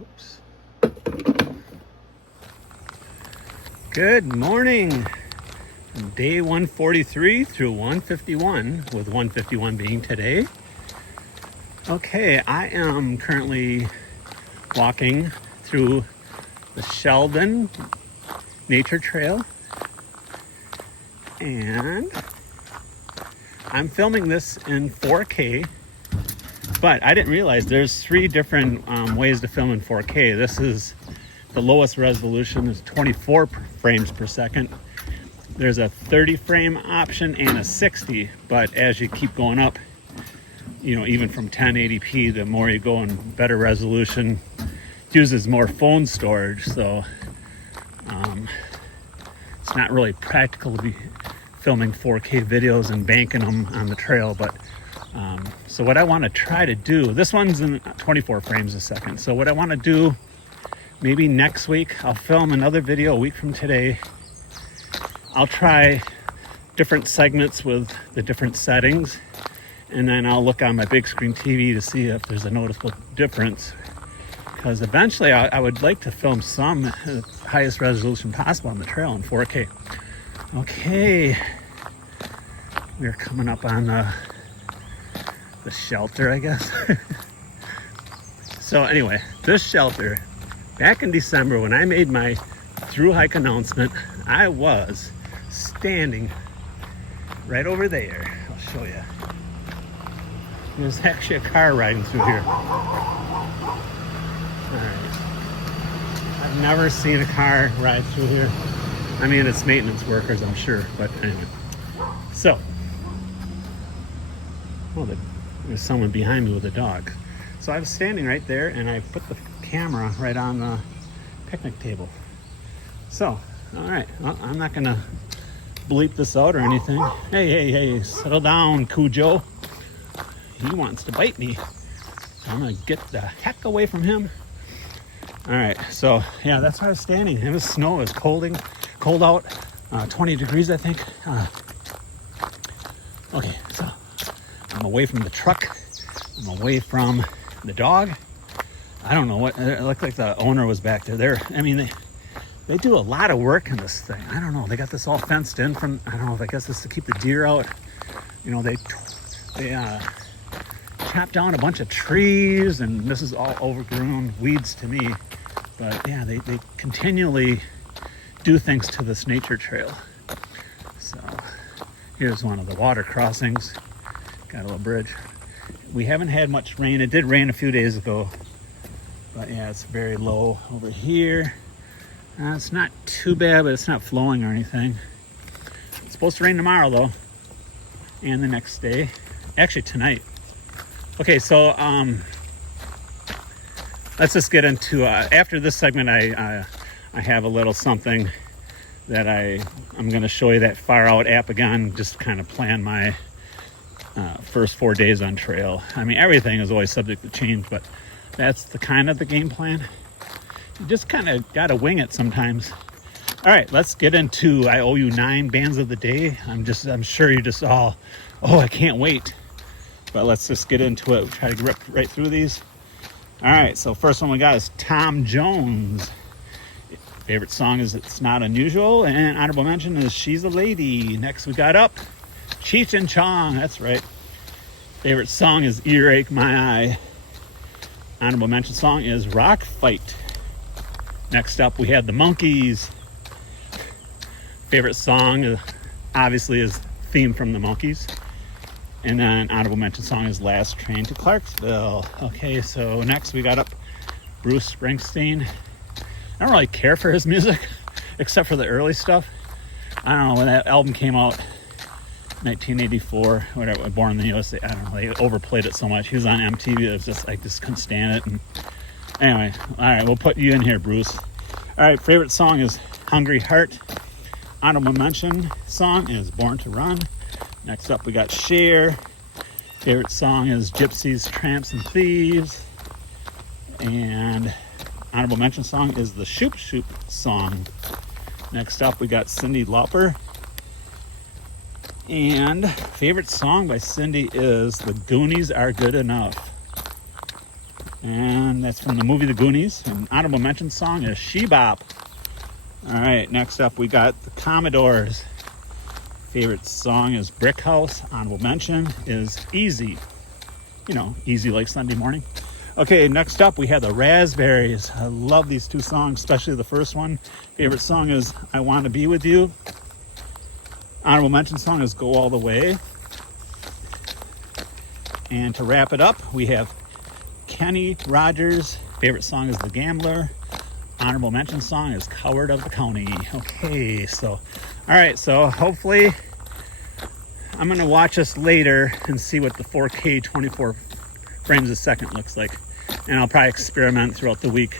Oops. Good morning. Day 143 through 151, with 151 being today. Okay, I am currently walking through the Sheldon Nature Trail, and I'm filming this in 4K, but I didn't realize there's three different ways to film in 4K. This is the lowest resolution, is 24 frames per second. There's a 30 frame option and a 60, but as you keep going up, you know, even from 1080p, the more you go in better resolution, uses more phone storage, so it's not really practical to be filming 4K videos and banking them on the trail. But so what I want to try to do, this one's in 24 frames a second, so what I want to do, maybe next week I'll film another video a week from today. I'll try different segments with the different settings, and then I'll look on my big screen TV to see if there's a noticeable difference, because eventually I would like to film some highest resolution possible on the trail in 4K. Okay, we're coming up on the shelter, I guess. So anyway, this shelter, back in December when I made my through hike announcement, I was standing right over there. I'll show you. There's actually a car riding through here. All right. I've never seen a car ride through here. I mean, it's maintenance workers, I'm sure, but anyway. So, well, there's someone behind me with a dog. So I was standing right there, and I put the camera right on the picnic table. So, all right, well, I'm not gonna bleep this out or anything. Hey, settle down, Cujo. He wants to bite me. I'm gonna get the heck away from him. All right, so yeah, that's where I was standing. It was snow, it was cold out, 20 degrees, I think. Okay, so I'm away from the truck. I'm away from the dog. I don't know what, it looked like the owner was back there. I mean, they do a lot of work in this thing. I don't know, they got this all fenced in from, I don't know, I guess it's to keep the deer out. You know, they chop down a bunch of trees, and this is all overgrown weeds to me. But yeah, they continually do things to this nature trail. So here's one of the water crossings. Got a little bridge. We haven't had much rain. It did rain a few days ago, but yeah, it's very low over here. It's not too bad, but it's not flowing or anything. It's supposed to rain tomorrow though, and the next day. Actually tonight. Okay, so let's just get into after this segment. I have a little something that I'm going to show you, that Far Out app again. Just kind of plan my first 4 days on trail. I mean, everything is always subject to change, but that's the kind of the game plan. You just kind of got to wing it sometimes. All right, let's get into, I owe you 9 bands of the day. I'm sure you just all, oh, I can't wait. But let's just get into it. We'll try to rip right through these. All right, so first one we got is Tom Jones. Favorite song is It's Not Unusual, and honorable mention is She's a Lady. Next we got up Cheech and Chong, that's right. Favorite song is Earache My Eye. Honorable mention song is Rock Fight. Next up we have the Monkees. Favorite song obviously is Theme from the Monkees. And then honorable mention song is Last Train to Clarksville. Okay, so next we got up Bruce Springsteen. I don't really care for his music, except for the early stuff. I don't know, when that album came out, 1984, whatever, Born in the USA, I don't know, they overplayed it so much. He was on MTV, it was just, I just couldn't stand it. And anyway, all right, we'll put you in here, Bruce. All right, favorite song is Hungry Heart. Honorable mention song is Born to Run. Next up we got Cher. Favorite song is Gypsies, Tramps, and Thieves. And honorable mention song is the Shoop Shoop song. Next up we got Cyndi Lauper. And favorite song by Cyndi is The Goonies Are Good Enough. And that's from the movie The Goonies. An honorable mention song is She Bop. All right, next up we got the Commodores. Favorite song is Brick House. Honorable mention is Easy. You know, easy like Sunday morning. Okay, next up we have the Raspberries. I love these two songs, especially the first one. Favorite song is I Want to Be With You. Honorable mention song is Go All the Way. And to wrap it up, we have Kenny Rogers. Favorite song is The Gambler. Honorable mention song is Coward of the County. Okay, so, all right, so hopefully I'm going to watch this later and see what the 4K 24 frames a second looks like. And I'll probably experiment throughout the week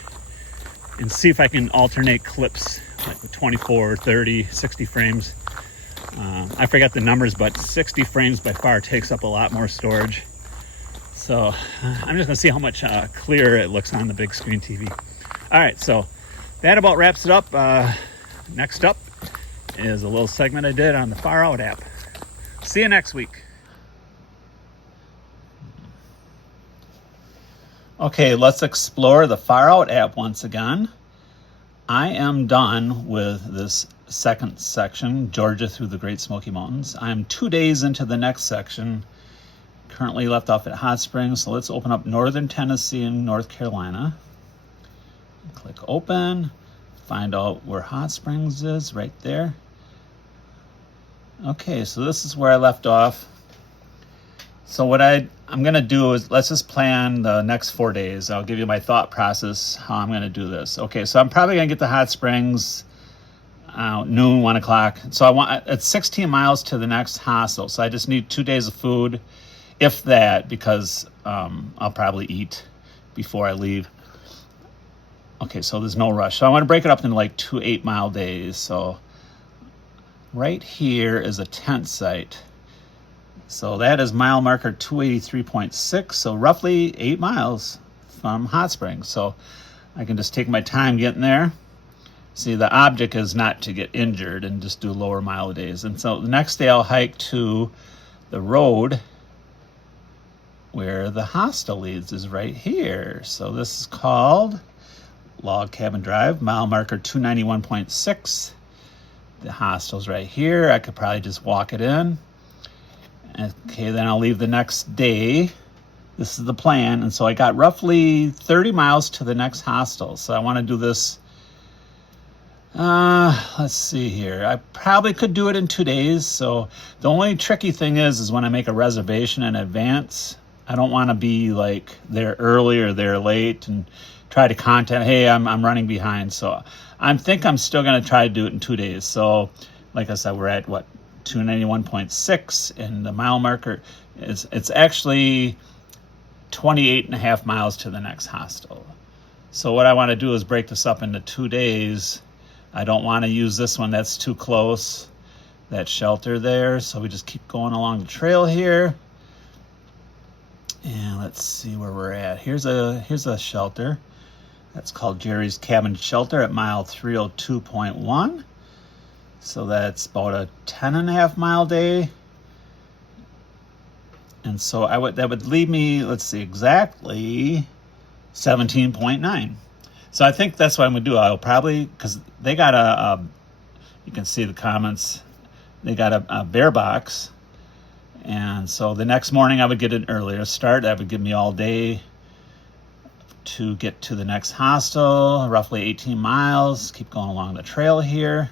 and see if I can alternate clips, like 24, 30, 60 frames. I forgot the numbers, but 60 frames by far takes up a lot more storage. So I'm just gonna see how much clearer it looks on the big screen TV. All right, so that about wraps it up. Next up is a little segment I did on the Far Out app. See you next week. Okay, let's explore the Far Out app once again. I am done with this second section, Georgia through the Great Smoky Mountains. I'm 2 days into the next section, currently left off at Hot Springs. So let's open up northern Tennessee and North Carolina. Click open, find out where Hot Springs is, right there. Okay, so this is where I left off. So what I'm going to do is, let's just plan the next 4 days. I'll give you my thought process, how I'm going to do this. Okay, so I'm probably going to get to Hot Springs noon, 1 o'clock. So it's 16 miles to the next hostel. So I just need 2 days of food, if that, because I'll probably eat before I leave. Okay, so there's no rush. So I want to break it up into like 2 8-mile days. So right here is a tent site. So that is mile marker 283.6. So roughly 8 miles from Hot Springs. So I can just take my time getting there. See, the object is not to get injured and just do lower mile days. And so the next day I'll hike to the road where the hostel leads, is right here. So this is called Log Cabin Drive, mile marker 291.6. The hostel's right here. I could probably just walk it in. Okay, then I'll leave the next day. This is the plan. And so I got roughly 30 miles to the next hostel. So I want to do this, let's see here. I probably could do it in 2 days. So the only tricky thing is when I make a reservation in advance, I don't want to be like there early or there late and try to contact, hey, I'm running behind. So I think I'm still going to try to do it in 2 days. So like I said, we're at what? 291.6, and the mile marker it's actually 28.5 miles to the next hostel. So what I want to do is break this up into 2 days. I don't want to use this one, that's too close, that shelter there. So we just keep going along the trail here, and let's see where we're at. Here's a shelter that's called Jerry's Cabin Shelter at mile 302.1. So that's about a 10.5 mile day. And so that would leave me, let's see, exactly 17.9. So I think that's what I'm gonna do. I'll probably, because they got you can see the comments, they got a bear box. And so the next morning I would get an earlier start. That would give me all day to get to the next hostel, roughly 18 miles. Keep going along the trail here.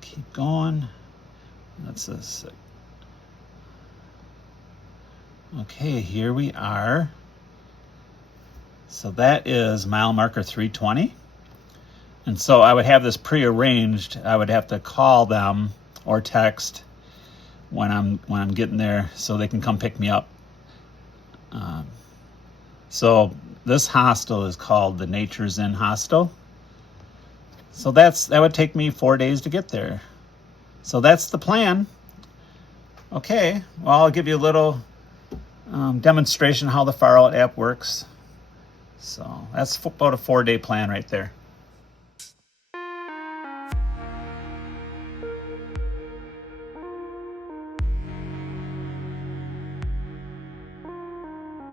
Keep going. That's this. Okay, here we are. So that is mile marker 320. And so I would have this prearranged. I would have to call them or text when I'm getting there so they can come pick me up. So this hostel is called the Nature's Inn Hostel. So that would take me 4 days to get there. So that's the plan. Okay, well, I'll give you a little demonstration how the Far Out app works. So that's about a 4-day plan right there.